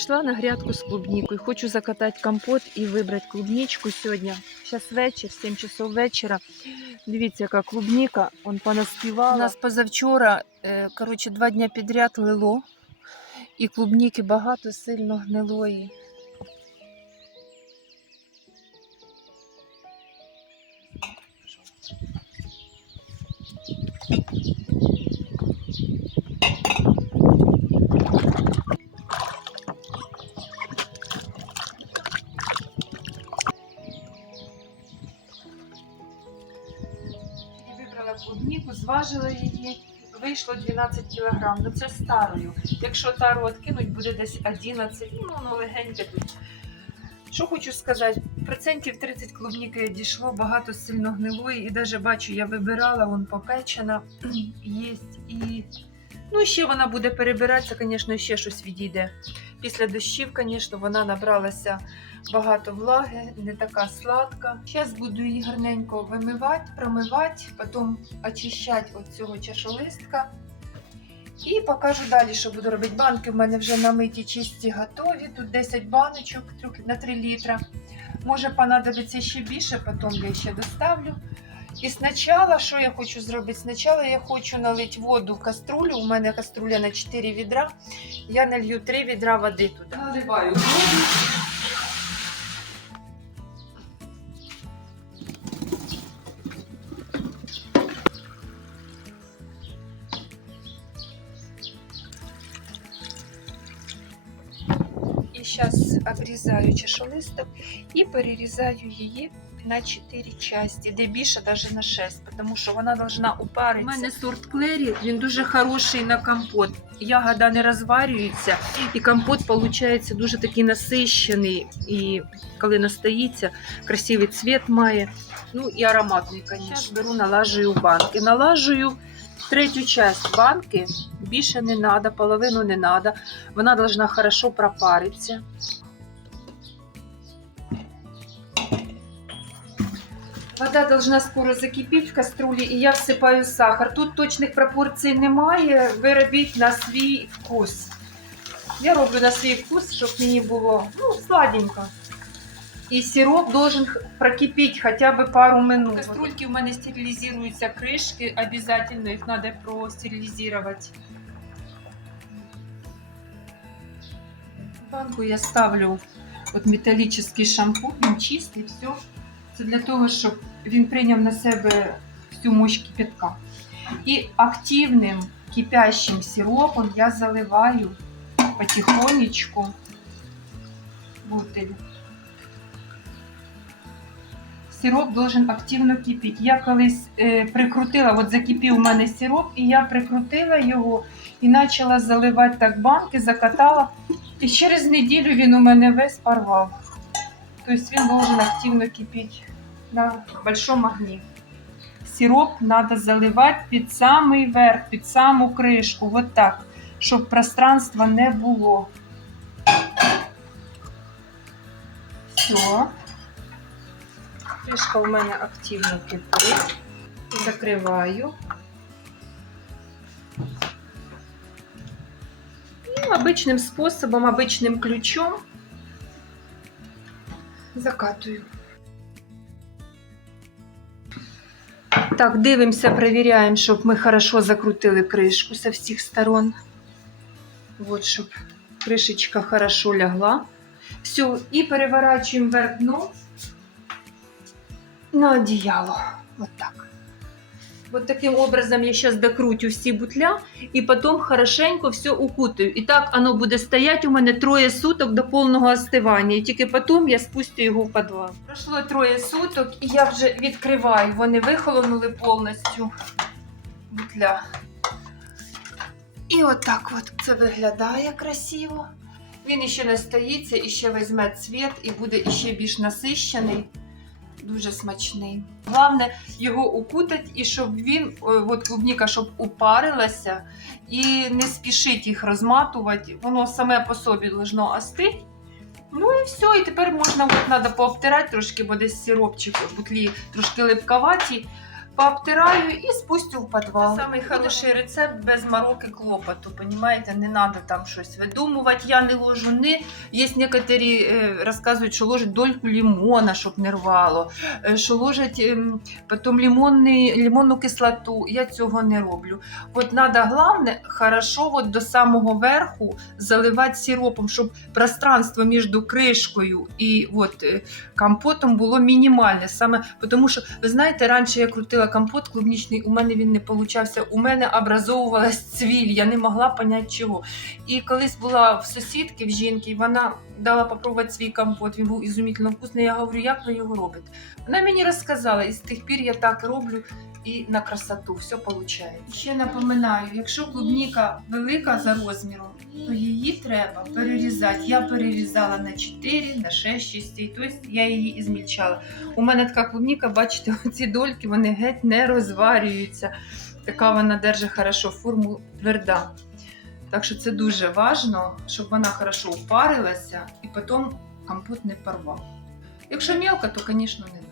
Прийшла на грядку з клубнікою. Хочу закатати компот і вибрати клубничку сьогодні. Зараз вечір, 7 часов вечора. Дивіться, яка клубніка, он понаспівала. У нас позавчора, е, коротше, два дні підряд лило. І клубніки багато сильно гнилої. Зважила її. Вийшло 12 кг. Ну це старою. Якщо тару відкинуть, буде десь 11, ну воно легеньке тут. Що хочу сказати, процентів 30 клубніки дійшло, багато сильно гнилої, і навіть бачу, я вибирала, вон попечена, є. І ну, ще вона буде перебиратися, звісно, ще щось відійде. Після дощів, звісно, вона набралася багато влаги, не така сладка. Зараз буду її гарненько вимивати, промивати, потім очищати від цього чашолистка. І покажу далі, що буду робити. Банки в мене вже намиті, чисті, готові. Тут 10 баночок на 3 літра. Може понадобиться ще більше, потім я ще доставлю. І спочатку, що я хочу зробити? Спочатку я хочу налити воду в каструлю. У мене каструля на 4 відра. Я налью 3 відра води туди. Наливаю воду. І зараз обрізаю чашолисток і перерізаю її на 4 частини, де більше навіть на 6, тому що вона должна упаритися. У мене сорт клері, він дуже хороший на компот. Ягода не розварюється, і компот виходить дуже такий насищений. І коли настоїться, красивий цвіт має. Ну і ароматний, звісно. Беру, налажую в банки. Налажую третю часть банки, більше не треба, половину не треба. Вона должна хорошо пропаритися. Вода должна скоро закипіти в каструлі, і я всипаю сахар. Тут точних пропорцій немає. Ви робіть на свій вкус. Я роблю на свій вкус, щоб мені було ну, сладенько. І сироп должен прокипіти хоча б пару минут. В каструльки у мене стерилізуються кришки, обов'язково їх треба простерилізувати. В банку я ставлю от металічний шампунь, він чистий, все. Це для того, щоб він прийняв на себе всю мощь кипятка. І активним кипящим сиропом я заливаю потихонечку бутиль. Сироп должен активно кипіти. Я колись е, прикрутила, от закипів у мене сироп, і я прикрутила його і почала заливати так банки, закатала. І через неділю він у мене весь порвав. Тобто він должен активно кипіти на большом огні. Сироп треба заливати під самий верх, під саму кришку, вот так, щоб пространства не було. Все. Кришка у мене активно кипить. Закриваю. І обичним способом, обичним ключом закатую. Так, дивимося, перевіряємо, щоб ми хорошо закрутили кришку со всіх сторон. Вот, щоб кришечка хорошо лягла. Все, і переворачуємо вверх дном на одеяло. Вот так. Вот таким образом я сейчас докрутю всі бутля і потім хорошенько все укутаю. І так воно буде стояти у мене троє суток до повного остивання. І тільки потім я спустю його в підвал. Пройшло троє суток, і я вже відкриваю. Вони вихолонули повністю бутля. І отак от це виглядає красиво. Він іще настоїться, і ще візьме цвіт і буде іще більш насищений. Дуже смачний. Головне його укутати, і щоб він, е, от клубніка, щоб упарилася, і не спішить їх розматувати. Воно саме по собі должно остити. Ну і все, і тепер можна, от треба пообтирати трошки, бо десь сиропчик бутлі трошки липковаті. Пообтираю і спустю в підвал. Самий хороший рецепт без мороки клопоту, понімаєте, не треба там щось видумувати. Я не ложу ни. Є некоторі е, розказують, що ложать дольку лимона, щоб не рвало, е, що ложать ем, потім лимонний, лимонну кислоту. Я цього не роблю. От треба, головне, хорошо от до самого верху заливати сиропом, щоб пространство між кришкою і от, е, компотом було мінімальне. Саме тому що, ви знаєте, раніше я крутила компот клубнічний, у мене він не получався. У мене образовувалась цвіль, я не могла поняти чого. І колись була в сусідки, в жінки, вона дала попробувати свій компот. Він був ізумітельно вкусний. Я говорю, як ви його робите? Вона мені розказала, і з тих пір я так роблю. І на красоту все виходить. Ще напоминаю, якщо клубніка велика за розміром, то її треба перерізати. Я перерізала на 4, на 6 частей, тобто я її і змільчала. У мене така клубніка, бачите, ці дольки вони геть не розварюються. Така вона держить хорошо форму тверда. Так що це дуже важливо, щоб вона хорошо упарилася і потім компот не порвав. Якщо мелко, то, звісно, не